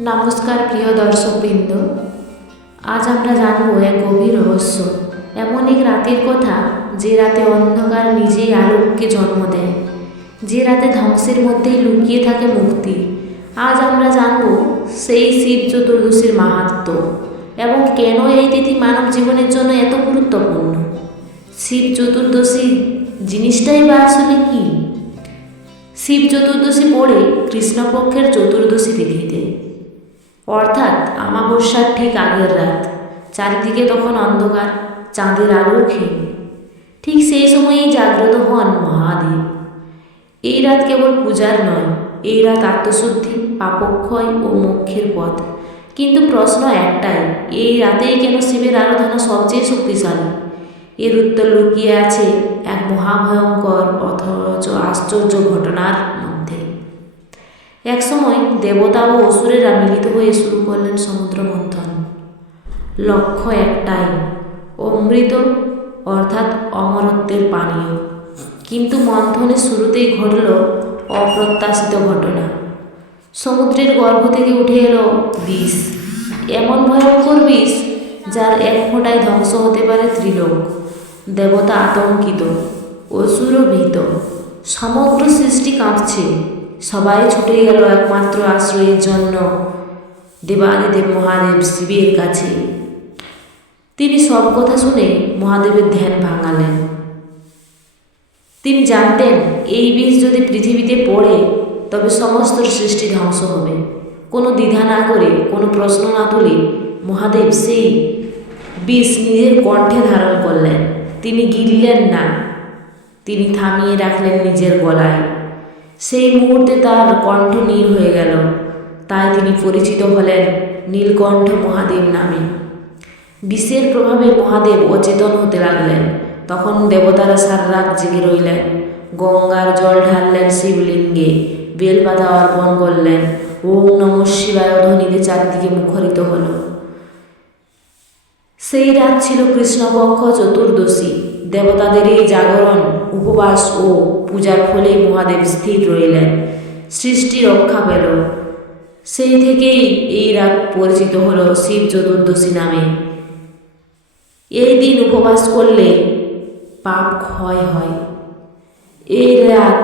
নমস্কার প্রিয় দর্শকবৃন্দ, আজ আমরা জানব এক গভীর রহস্য, এমন এক রাতের কথা যে রাতে অন্ধকার নিজেই আলোককে জন্ম দেয়, যে রাতে ধ্বংসের মধ্যেই লুকিয়ে থাকে মুক্তি। আজ আমরা জানব সেই শিব চতুর্দশীর মাহাত্ম্য এবং কেন এই তিথি মানব জীবনের জন্য এত গুরুত্বপূর্ণ। শিব চতুর্দশী জিনিসটাই বা আসলে কী? শিব চতুর্দশী পড়ে কৃষ্ণপক্ষের চতুর্দশী তিথিতে, অর্থাৎ আমাবস্যার ঠিক আগের রাত। চারিদিকে তখন অন্ধকার, চাঁদের আলো ক্ষীণ। ঠিক সেই সময়েই জাগ্রত হন মহাদেব। এই রাত কেবল পূজার নয়, এই রাত আত্মশুদ্ধি, পাপক্ষয় ও মোক্ষের পথ। কিন্তু প্রশ্ন একটাই, এই রাতেই কেন শিবের আরাধনা সবচেয়ে শক্তিশালী? এর উত্তর লুকিয়ে আছে এক মহাভয়ঙ্কর অথচ আশ্চর্য ঘটনার মধ্যে। একসময় দেবতা ও অসুরেরা মিলিত হয়ে শুরু করলেন সমুদ্র মন্থন। লক্ষ্য একটাই, অমৃত অর্থাৎ অমরত্বের পানীয়। কিন্তু মন্থনের শুরুতেই ঘটল অপ্রত্যাশিত ঘটনা। সমুদ্রের গর্ভ থেকে উঠে এলো বিষ, এমন ভয়ঙ্কর বিষ যার এক ফোঁটায় ধ্বংস হতে পারে ত্রিলোক। দেবতা আতঙ্কিত, অসুরও ভীত, সমগ্র সৃষ্টি কাঁপছে। সবাই ছুটে গেল একমাত্র আশ্রয়ের জন্য, দেবাদিদেব মহাদেব শিবের কাছে। তিনি সব কথা শুনে মহাদেবের ধ্যান ভাঙালেন। তিনি জানতেন এই বিষ যদি পৃথিবীতে পড়ে তবে সমস্ত সৃষ্টি ধ্বংস হবে। কোনো দ্বিধা না করে, কোনো প্রশ্ন না তুলে মহাদেব সেই বিষ নিজের কণ্ঠে ধারণ করলেন। তিনি গিললেন না, তিনি থামিয়ে রাখলেন নিজের গলায়। সেই মুহূর্তে তার কণ্ঠ নীল হয়ে গেল, তাই তিনি পরিচিত হলেন নীলকণ্ঠ মহাদেব নামে। বিষের প্রভাবে মহাদেব অচেতন হতে লাগলেন। তখন দেবতারা সারা রাত জেগে রইলেন। গঙ্গার জল ঢাললেন শিবলিঙ্গে, বেলপাতা অর্পণ করলেন। ওম নমঃ শিবায় ধ্বনিতে চারদিকে মুখরিত হল। সেই রাত ছিল কৃষ্ণপক্ষ চতুর্দশী। দেবতাদের এই জাগরণ, উপবাস ও পূজার ফলেই মহাদেব স্থির রইলেন, সৃষ্টি রক্ষা পেল। সেই থেকেই এই রাত পরিচিত হল শিব চতুর্দশী নামে। এই দিন উপবাস করলে পাপ ক্ষয় হয়। এই রাত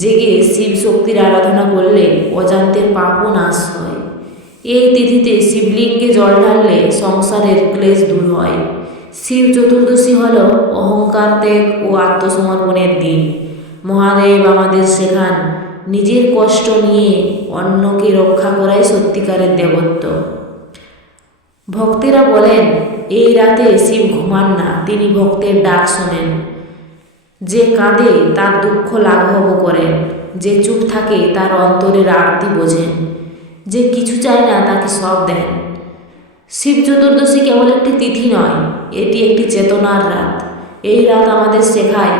জেগে শিব শক্তির আরাধনা করলে অজান্তের পাপও নাশ হয়। এই তিথিতে শিবলিঙ্গে জল ঢাললে সংসারের ক্লেশ দূর হয়। শিব চতুর্দশী হল অহংকার ত্যাগ ও আত্মসমর্পণের দিন। মহাদেব আমাদের শেখান, নিজের কষ্ট নিয়ে অন্যকে রক্ষা করাই সত্যিকারের দেবত্ব। ভক্তেরা বলেন এই রাতে শিব ঘুমান না, তিনি ভক্তের ডাক শোনেন। যে কাঁদে তার দুঃখ লাঘব করেন, যে চুপ থাকে তার অন্তরের আরতি বোঝেন, যে কিছু চায় না তাকে সব দেন। শিব চতুর্দশী কেবল একটি তিথি নয়, এটি একটি চেতনার রাত। এই রাত আমাদের শেখায়,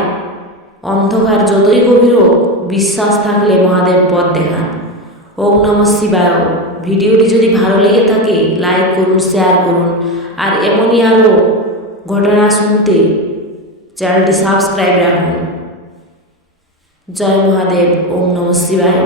অন্ধকার যতই গভীর হোক, বিশ্বাস থাকলে মহাদেব পথ দেখান। ওম নমঃ শিবায়। ভিডিওটি যদি ভালো লেগে থাকে লাইক করুন, শেয়ার করুন, আর এমনই আরও ঘটনা শুনতে চ্যানেলটি সাবস্ক্রাইব রাখুন। জয় মহাদেব। ওম নমঃ শিবায়।